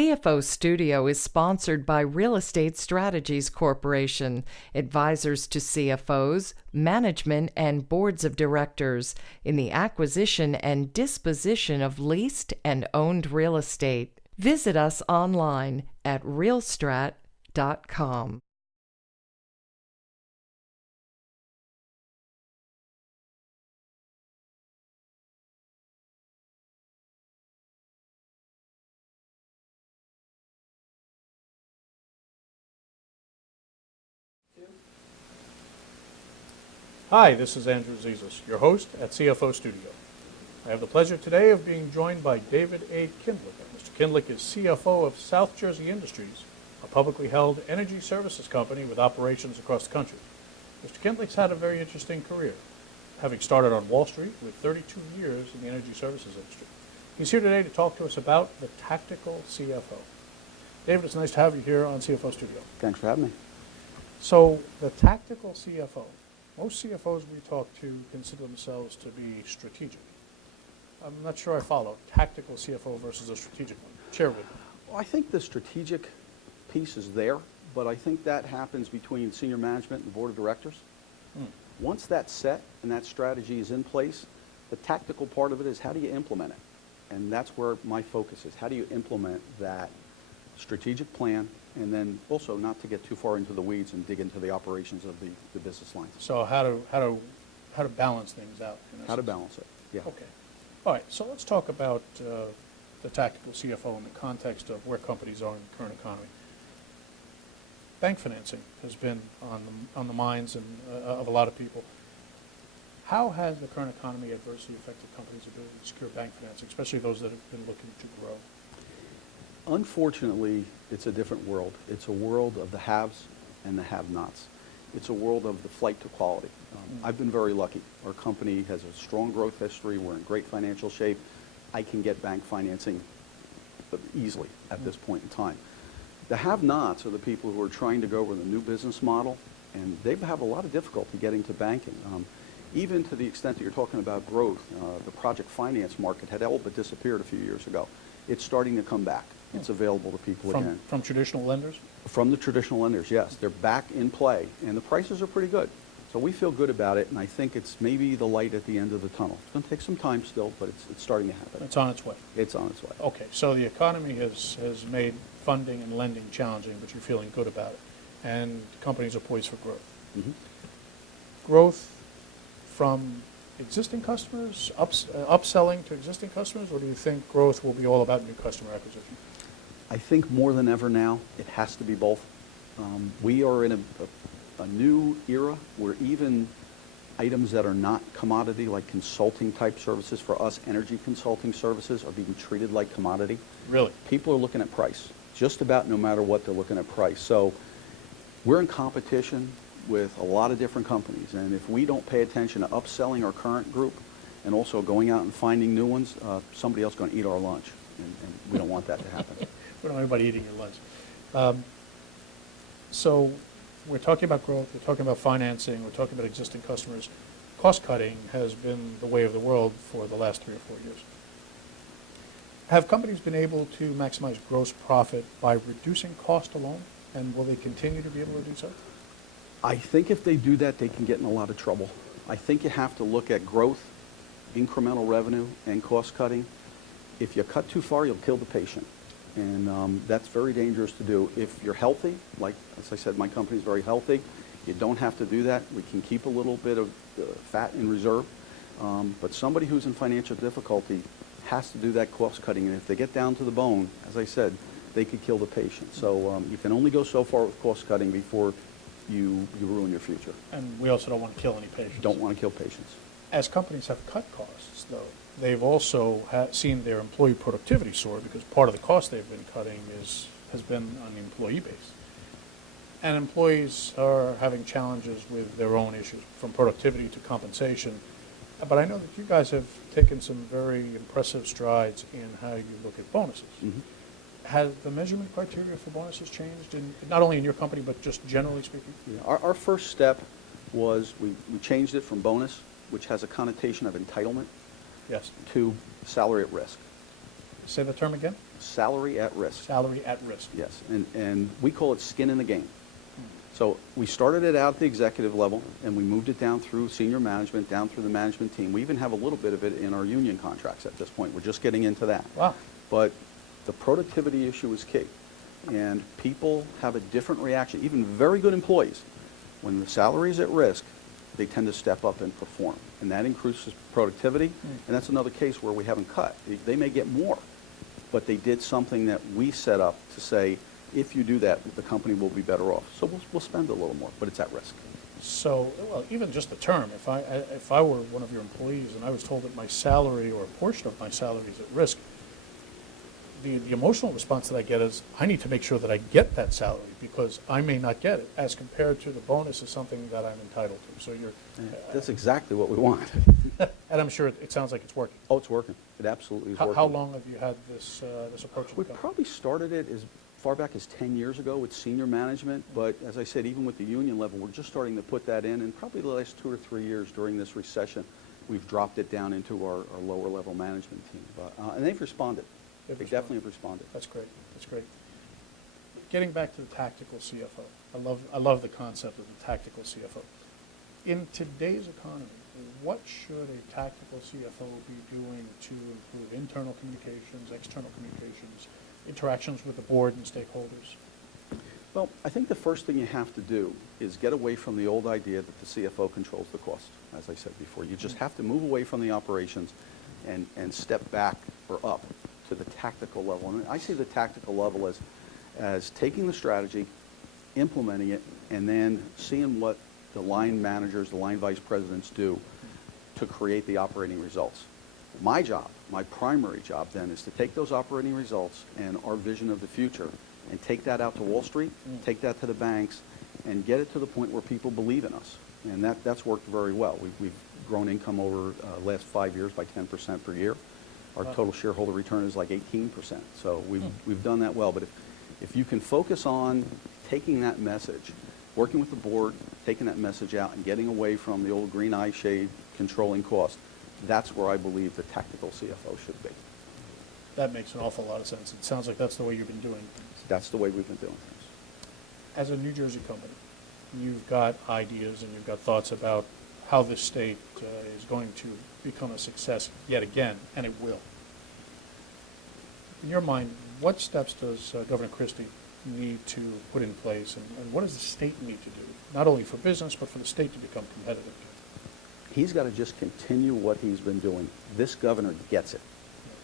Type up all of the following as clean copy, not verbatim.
CFO Studio is sponsored by Real Estate Strategies Corporation, advisors to CFOs, management, and boards of directors in the acquisition and disposition of leased and owned real estate. Visit us online at realstrat.com. Hi, this is Andrew Zezas, your host at CFO Studio. I have the pleasure today of being joined by David A. Kindlick. Mr. Kindlick is CFO of South Jersey Industries, a publicly held energy services company with operations across the country. Mr. Kindlick's had a very interesting career, having started on Wall Street with 32 years in the energy services industry. He's here today to talk to us about the tactical CFO. David, it's nice to have you here on CFO Studio. Thanks for having me. So, the tactical CFO. Most CFOs we talk to consider themselves to be strategic. I'm not sure I follow. Tactical CFO versus a strategic one. Share with me. Well, I think the strategic piece is there, but I think that happens between senior management and the board of directors. Once that's set and that strategy is in place, the tactical part of it is how do you implement it? And that's where my focus is. How do you implement that strategic plan? And then also not to get too far into the weeds and dig into the operations of the business lines. So how to balance things out? How to balance it, yeah. Okay. All right, so let's talk about the tactical CFO in the context of where companies are in the current economy. Bank financing has been on the minds of a lot of people. How has the current economy adversely affected companies' ability to secure bank financing, especially those that have been looking to grow? Unfortunately, it's a different world. It's a world of the haves and the have-nots. It's a world of the flight to quality. I've been very lucky. Our company has a strong growth history. We're in great financial shape. I can get bank financing easily at this point in time. The have-nots are the people who are trying to go with a new business model, and they have a lot of difficulty getting to banking. Even to the extent that you're talking about growth, the project finance market had all but disappeared a few years ago. It's starting to come back. It's available to people again. From traditional lenders? From the traditional lenders, yes. They're back in play, and the prices are pretty good. So we feel good about it, and I think it's maybe the light at the end of the tunnel. It's going to take some time still, but it's starting to happen. It's on its way. It's on its way. Okay, so the economy has made funding and lending challenging, but you're feeling good about it. And companies are poised for growth. Mm-hmm. Growth from existing customers, upselling to existing customers, or do you think growth will be all about new customer acquisition? I think more than ever now, it has to be both. We are in a new era where even items that are not commodity, like consulting type services, for us, energy consulting services, are being treated like commodity. Really? People are looking at price. Just about no matter what, they're looking at price. So we're in competition with a lot of different companies, and if we don't pay attention to upselling our current group and also going out and finding new ones, somebody else is going to eat our lunch, and we don't want that to happen. We don't want anybody eating your lunch. So we're talking about growth, we're talking about financing, we're talking about existing customers. Cost cutting has been the way of the world for the last 3 or 4 years. Have companies been able to maximize gross profit by reducing cost alone, and will they continue to be able to do so? I think if they do that, they can get in a lot of trouble. I think you have to look at growth, incremental revenue, and cost cutting. If you cut too far, you'll kill the patient. And that's very dangerous to do. If you're healthy, like as I said, my company's very healthy, you don't have to do that. We can keep a little bit of fat in reserve. But somebody who's in financial difficulty has to do that cost cutting. And if they get down to the bone, as I said, they could kill the patient. So you can only go so far with cost cutting before you ruin your future. And we also don't want to kill any patients. Don't want to kill patients. As companies have cut costs, though, they've also seen their employee productivity soar, because part of the cost they've been cutting has been on the employee base. And employees are having challenges with their own issues, from productivity to compensation. But I know that you guys have taken some very impressive strides in how you look at bonuses. Mm-hmm. Has the measurement criteria for bonuses changed, not only in your company, but just generally speaking? Yeah, our first step was we changed it from bonus, which has a connotation of entitlement, Yes. to salary at risk. Say the term again? salary at risk. Salary at risk. Yes, and we call it skin in the game. So we started it out at the executive level, and we moved it down through senior management, down through the management team. We even have a little bit of it in our union contracts at this point. We're just getting into that. Wow. But the productivity issue is key, and people have a different reaction. Even very good employees, when the salary is at risk, they tend to step up and perform, and that increases productivity. And that's another case where we haven't cut. They may get more, but they did something that we set up to say, if you do that, the company will be better off. So we'll spend a little more, but it's at risk. So, well, even just the term, if I were one of your employees and I was told that my salary or a portion of my salary is at risk, the emotional response that I get is, I need to make sure that I get that salary because I may not get it, as compared to the bonus is something that I'm entitled to. So you're... That's exactly what we want. And I'm sure it sounds like it's working. Oh, it's working. It absolutely is working. How long have you had this approach? We probably started it as far back as 10 years ago with senior management, but as I said, even with the union level, we're just starting to put that in, and probably the last 2 or 3 years during this recession, we've dropped it down into our lower level management team. And they've responded. They definitely have responded. That's great. That's great. Getting back to the tactical CFO, I love the concept of the tactical CFO. In today's economy, what should a tactical CFO be doing to improve internal communications, external communications, interactions with the board and stakeholders? Well, I think the first thing you have to do is get away from the old idea that the CFO controls the cost, as I said before. You just have to move away from the operations and step back or up to the tactical level. And I see the tactical level as taking the strategy, implementing it, and then seeing what the line managers, the line vice presidents do to create the operating results. My job, my primary job then, is to take those operating results and our vision of the future and take that out to Wall Street, take that to the banks, and get it to the point where people believe in us. And that's worked very well. We've grown income over the last 5 years by 10% per year. Our total shareholder return is like 18%. So we've done that well. But if you can focus on taking that message, working with the board, taking that message out and getting away from the old green eye shade, controlling cost, that's where I believe the tactical CFO should be. That makes an awful lot of sense. It sounds like that's the way you've been doing things. That's the way we've been doing things. As a New Jersey company, you've got ideas and you've got thoughts about how this state is going to become a success yet again, and it will. In your mind, what steps does Governor Christie need to put in place, and what does the state need to do, not only for business, but for the state to become competitive? He's got to just continue what he's been doing. This governor gets it.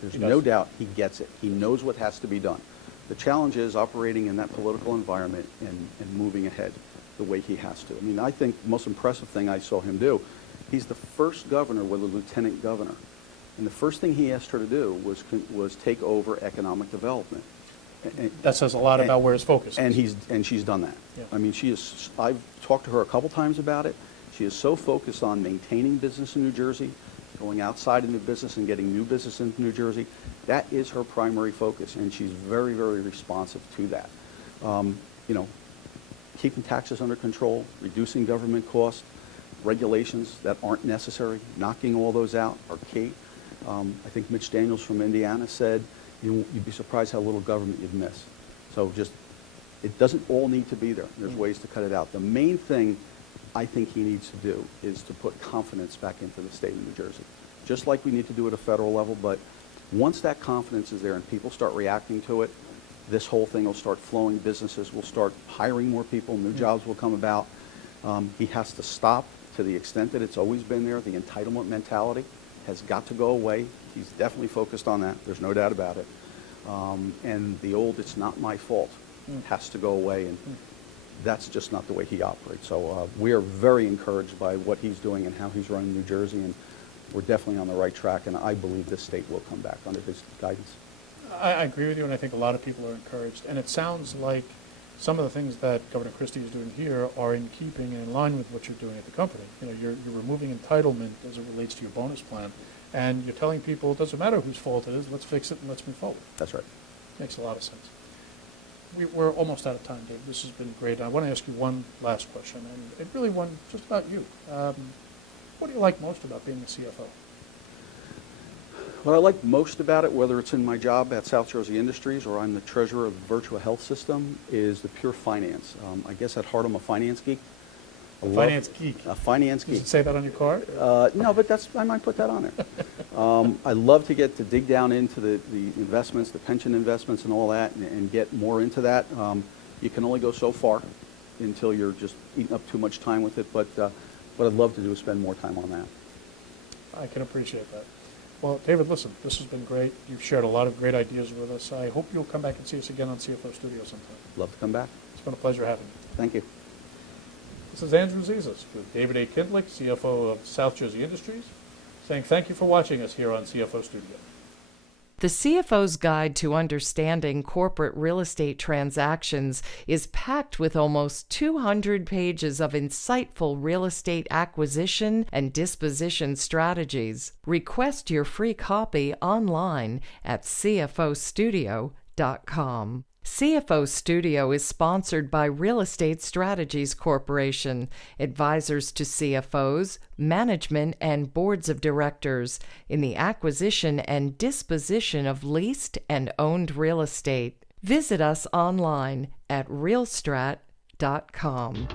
There's He does. no doubt he gets it. He knows what has to be done. The challenge is operating in that political environment and moving ahead the way he has to. I mean, I think the most impressive thing I saw him do, he's the first governor with a lieutenant governor. And the first thing he asked her to do was take over economic development. That says a lot about where his focus is. And she's done that. Yeah. I mean, I've talked to her a couple times about it. She is so focused on maintaining business in New Jersey, going outside into business and getting new business into New Jersey. That is her primary focus, and she's very, very responsive to that. Keeping taxes under control, reducing government costs, regulations that aren't necessary, knocking all those out are key. I think Mitch Daniels from Indiana said, you'd be surprised how little government you'd miss. So it doesn't all need to be there. There's ways to cut it out. The main thing I think he needs to do is to put confidence back into the state of New Jersey, just like we need to do at a federal level. But once that confidence is there and people start reacting to it, this whole thing will start flowing. Businesses will start hiring more people. New jobs will come about. He has to stop, to the extent that it's always been there. The entitlement mentality has got to go away. He's definitely focused on that. There's no doubt about it. And the old "it's not my fault" has to go away. And that's just not the way he operates. So we are very encouraged by what he's doing and how he's running New Jersey, and we're definitely on the right track, and I believe this state will come back under his guidance. I agree with you, and I think a lot of people are encouraged. And it sounds like some of the things that Governor Christie is doing here are in keeping and in line with what you're doing at the company. You're removing entitlement as it relates to your bonus plan, and you're telling people it doesn't matter whose fault it is, let's fix it and let's move forward. That's right. Makes a lot of sense. We're almost out of time, Dave. This has been great. I want to ask you one last question, and it really one just about you. What do you like most about being a CFO? What I like most about it, whether it's in my job at South Jersey Industries or I'm the treasurer of the Virtua Health System, is the pure finance. I guess at heart I'm a finance geek. Finance geek. A finance Does geek. it say that on your card? No, but I might put that on there. I love to get to dig down into the investments, the pension investments and all that, and get more into that. You can only go so far until you're just eating up too much time with it, but what I'd love to do is spend more time on that. I can appreciate that. Well, David, listen, this has been great. You've shared a lot of great ideas with us. I hope you'll come back and see us again on CFO Studio sometime. Love to come back. It's been a pleasure having you. Thank you. This is Andrew Zezas with David A. Kindlick, CFO of South Jersey Industries, saying thank you for watching us here on CFO Studio. The CFO's Guide to Understanding Corporate Real Estate Transactions is packed with almost 200 pages of insightful real estate acquisition and disposition strategies. Request your free copy online at cfostudio.com. CFO Studio is sponsored by Real Estate Strategies Corporation, advisors to CFOs, management, and boards of directors in the acquisition and disposition of leased and owned real estate. Visit us online at realstrat.com.